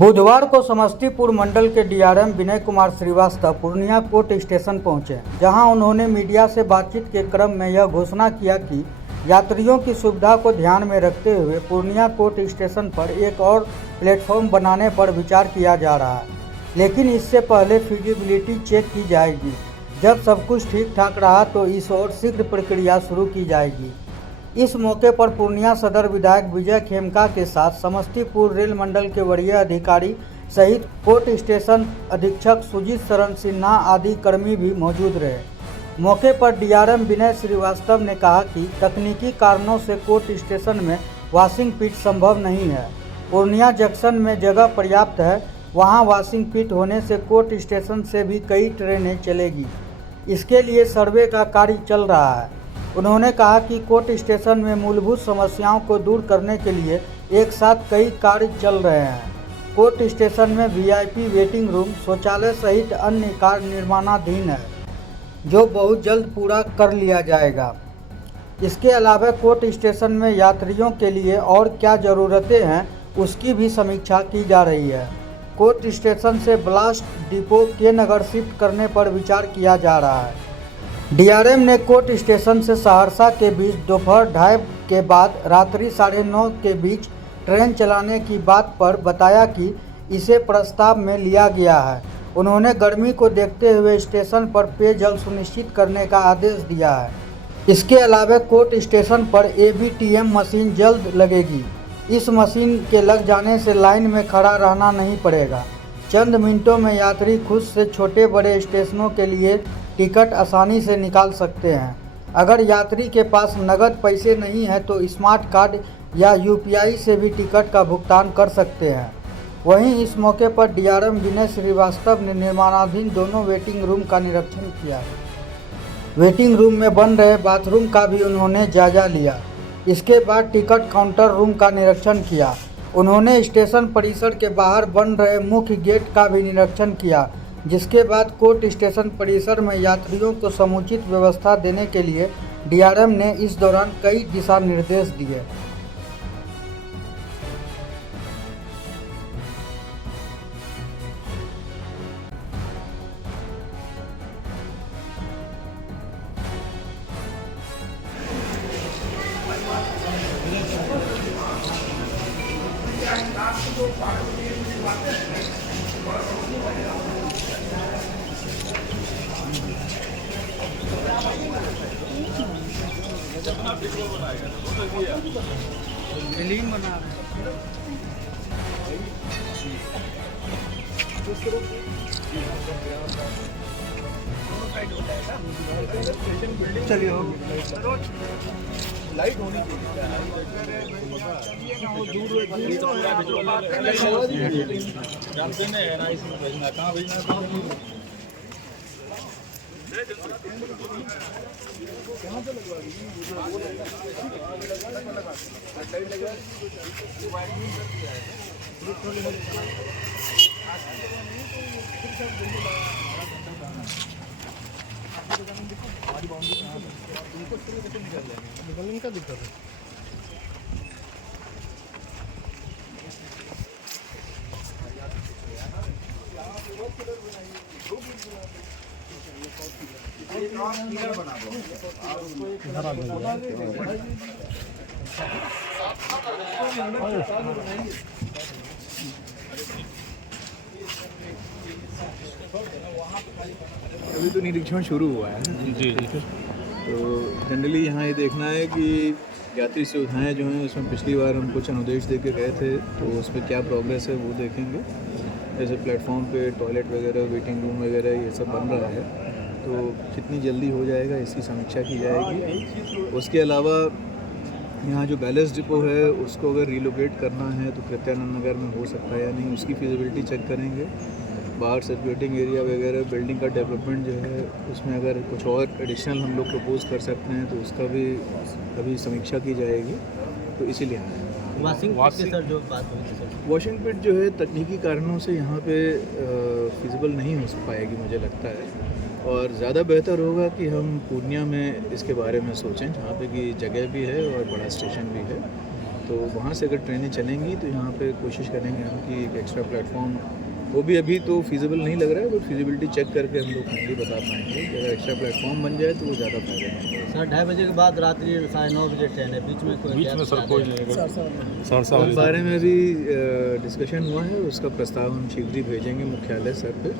बुधवार को समस्तीपुर मंडल के DRM Vinay Kumar Srivastava Purnia court station पहुंचे, जहां उन्होंने मीडिया से बातचीत के क्रम में यह घोषणा किया कि यात्रियों की सुविधा को ध्यान में रखते हुए पूर्णिया कोर्ट स्टेशन पर एक और प्लेटफॉर्म बनाने पर विचार किया जा रहा है, लेकिन इससे पहले फिजिबिलिटी चेक की जाएगी। जब सब कुछ ठीक ठाक रहा तो इस और शीघ्र प्रक्रिया शुरू की जाएगी। इस मौके पर पूर्णिया सदर विधायक विजय खेमका के साथ समस्तीपुर रेल मंडल के वरीय अधिकारी सहित कोर्ट स्टेशन अधीक्षक सुजीत शरण सिन्हा आदि कर्मी भी मौजूद रहे। मौके पर डीआरएम विनय श्रीवास्तव ने कहा कि तकनीकी कारणों से कोर्ट स्टेशन में वॉशिंग पिट संभव नहीं है। पूर्णिया जंक्शन में जगह पर्याप्त है, वहां वॉशिंग पिट होने से कोर्ट स्टेशन से भी कई ट्रेनें चलेगी। इसके लिए सर्वे का कार्य चल रहा है। उन्होंने कहा कि कोर्ट स्टेशन में मूलभूत समस्याओं को दूर करने के लिए एक साथ कई कार्य चल रहे हैं। कोर्ट स्टेशन में वीआईपी वेटिंग रूम, शौचालय सहित अन्य कार्य निर्माणाधीन है, जो बहुत जल्द पूरा कर लिया जाएगा। इसके अलावा कोर्ट स्टेशन में यात्रियों के लिए और क्या ज़रूरतें हैं, उसकी भी समीक्षा की जा रही है। कोर्ट स्टेशन से ब्लास्ट डिपो के नगर शिफ्ट करने पर विचार किया जा रहा है। डीआरएम ने कोर्ट स्टेशन से सहरसा के बीच दोपहर 2:30 के बाद रात्रि 9:30 के बीच ट्रेन चलाने की बात पर बताया कि इसे प्रस्ताव में लिया गया है। उन्होंने गर्मी को देखते हुए स्टेशन पर पेयजल सुनिश्चित करने का आदेश दिया है। इसके अलावा कोर्ट स्टेशन पर एबीटीएम मशीन जल्द लगेगी। इस मशीन के लग जाने से लाइन में खड़ा रहना नहीं पड़ेगा। चंद मिनटों में यात्री खुद से छोटे बड़े स्टेशनों के लिए टिकट आसानी से निकाल सकते हैं। अगर यात्री के पास नगद पैसे नहीं है तो स्मार्ट कार्ड या यूपीआई से भी टिकट का भुगतान कर सकते हैं। वहीं इस मौके पर डीआरएम विनय श्रीवास्तव ने निर्माणाधीन दोनों वेटिंग रूम का निरीक्षण किया। वेटिंग रूम में बन रहे बाथरूम का भी उन्होंने जायजा लिया। इसके बाद टिकट काउंटर रूम का निरीक्षण किया। उन्होंने स्टेशन परिसर के बाहर बन रहे मुख्य गेट का भी निरीक्षण किया, जिसके बाद कोर्ट स्टेशन परिसर में यात्रियों को समुचित व्यवस्था देने के लिए डीआरएम ने इस दौरान कई दिशा निर्देश दिए। फिल्म बना चलिए लाइट होनी निकलने का दिक्कत है। अभी तो निरीक्षण शुरू हुआ है जी। तो जनरली यहाँ ये देखना है कि यात्री सुविधाएं जो हैं उसमें पिछली बार हम कुछ अनुदेश दे के गए थे, तो उस पर क्या प्रोग्रेस है वो देखेंगे। जैसे प्लेटफॉर्म पे टॉयलेट वगैरह, वेटिंग रूम वगैरह ये सब बन रहा है, तो कितनी जल्दी हो जाएगा इसकी समीक्षा की जाएगी। उसके अलावा यहाँ जो बैलेंस डिपो है उसको अगर रिलोकेट करना है तो कृत्यानंद नगर में हो सकता है या नहीं, उसकी फिजिबिलिटी चेक करेंगे। बाहर सर्कुलेटिंग एरिया वगैरह बिल्डिंग का डेवलपमेंट जो है उसमें अगर कुछ और एडिशनल हम लोग प्रपोज कर सकते हैं तो उसका भी अभी समीक्षा की जाएगी। तो इसीलिए वॉशिंग पिट जो है तकनीकी कारणों से यहाँ पे फिजिबल नहीं हो पाएगी मुझे लगता है, और ज़्यादा बेहतर होगा कि हम पूर्णिया में इसके बारे में सोचें, जहाँ पे कि जगह भी है और बड़ा स्टेशन भी है। तो वहाँ से अगर ट्रेनें चलेंगी तो यहाँ पे कोशिश करेंगे हम कि एक एक्स्ट्रा प्लेटफॉर्म, वो भी अभी तो फिजिबल नहीं लग रहा है, बट फिजिबिलिटी चेक करके हम लोग फाइनली बता पाएंगे कि अगर एक्स्ट्रा प्लेटफॉर्म बन जाए तो वो ज़्यादा फायदा है। सर 2:30 बजे के बाद रात्रि 9:30 बजे ट्रेन है, बीच में सर कोई उस बारे में भी डिस्कशन हुआ है, उसका प्रस्ताव हम शीघ्र ही भेजेंगे मुख्यालय सर पे,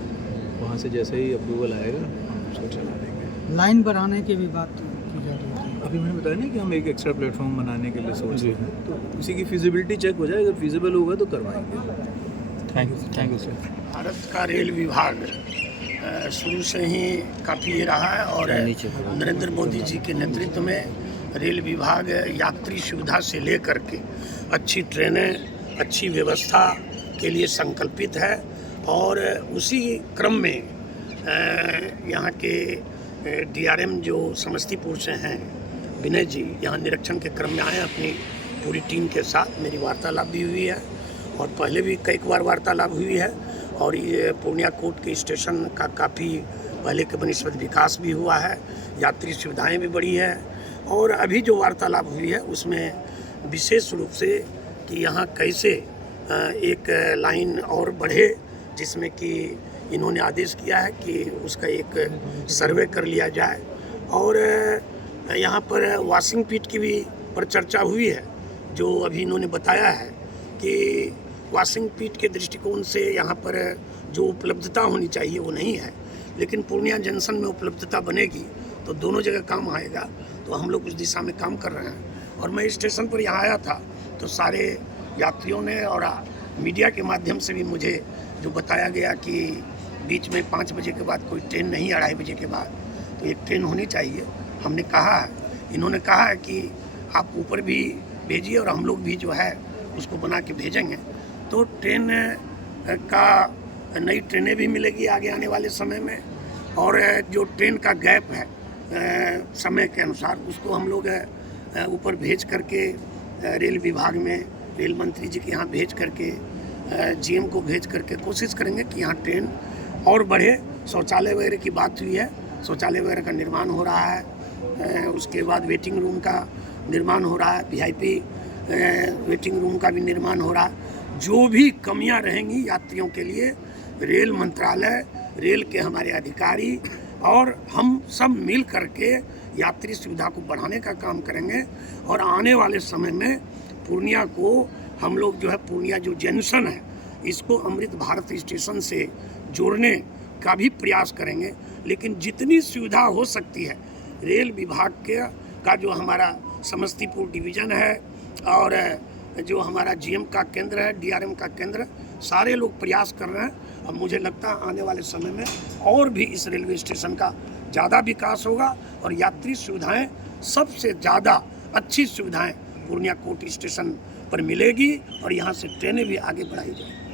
वहाँ से जैसे ही अप्रूवल आएगा हम उसको चला देंगे। लाइन बढ़ाने की भी बात की जा रही है। अभी मैंने बताया ना कि हम एक एक्स्ट्रा प्लेटफॉर्म बनाने के लिए सोच रहे हैं, तो उसी की फिजिबिलिटी चेक हो जाए, अगर फिजिबल होगा तो करवाएंगे। Thank you sir. भारत का रेल विभाग शुरू से ही काफ़ी ये रहा है और नरेंद्र मोदी जी के नेतृत्व में रेल विभाग यात्री सुविधा से लेकर के अच्छी ट्रेनें, अच्छी व्यवस्था के लिए संकल्पित है। और उसी क्रम में यहाँ के DRM जो समस्तीपुर से हैं विनय जी, यहाँ निरीक्षण के क्रम में आए अपनी पूरी टीम के साथ। मेरी वार्तालाप भी हुई है और पहले भी कई बार वार्तालाप हुई है, और ये पूर्णिया कोट के स्टेशन का काफ़ी पहले के बनिस्बत विकास भी हुआ है, यात्री सुविधाएं भी बढ़ी है। और अभी जो वार्तालाप हुई है उसमें विशेष रूप से कि यहाँ कैसे एक लाइन और बढ़े, जिसमें कि इन्होंने आदेश किया है कि उसका एक सर्वे कर लिया जाए। और यहाँ पर वॉशिंग पिट की भी पर चर्चा हुई है, जो अभी इन्होंने बताया है कि वॉशिंग पिट के दृष्टिकोण से यहाँ पर जो उपलब्धता होनी चाहिए वो नहीं है, लेकिन पूर्णिया जंक्शन में उपलब्धता बनेगी तो दोनों जगह काम आएगा। तो हम लोग उस दिशा में काम कर रहे हैं। और मैं स्टेशन पर यहाँ आया था तो सारे यात्रियों ने और मीडिया के माध्यम से भी मुझे जो बताया गया कि बीच में 5 बजे के बाद कोई ट्रेन नहीं, 2:30 बजे के बाद तो एक ट्रेन होनी चाहिए। हमने कहा है, इन्होंने कहा है कि आप ऊपर भी भेजिए और हम लोग भी जो है उसको बना के भेजेंगे। तो ट्रेन का नई ट्रेनें भी मिलेगी आगे आने वाले समय में। और जो ट्रेन का गैप है समय के अनुसार, उसको हम लोग ऊपर भेज करके रेल विभाग में, रेल मंत्री जी के यहाँ भेज करके, GM को भेज करके कोशिश करेंगे कि यहाँ ट्रेन और बढ़े। शौचालय वगैरह की बात हुई है, शौचालय वगैरह का निर्माण हो रहा है। उसके बाद वेटिंग रूम का निर्माण हो रहा है, VIP वेटिंग रूम का भी निर्माण हो रहा है। जो भी कमियां रहेंगी यात्रियों के लिए, रेल मंत्रालय, रेल के हमारे अधिकारी और हम सब मिल करके यात्री सुविधा को बढ़ाने का काम करेंगे। और आने वाले समय में पूर्णिया को हम लोग जो है, पूर्णिया जो जंक्शन है इसको अमृत भारत स्टेशन से जोड़ने का भी प्रयास करेंगे। लेकिन जितनी सुविधा हो सकती है रेल विभाग का जो हमारा समस्तीपुर डिवीज़न है और जो हमारा GM का केंद्र है, DRM का केंद्र, सारे लोग प्रयास कर रहे हैं। अब मुझे लगता है आने वाले समय में और भी इस रेलवे स्टेशन का ज़्यादा विकास होगा और यात्री सुविधाएं, सबसे ज़्यादा अच्छी सुविधाएं पूर्णिया कोट स्टेशन पर मिलेगी और यहाँ से ट्रेनें भी आगे बढ़ाई जाएंगी।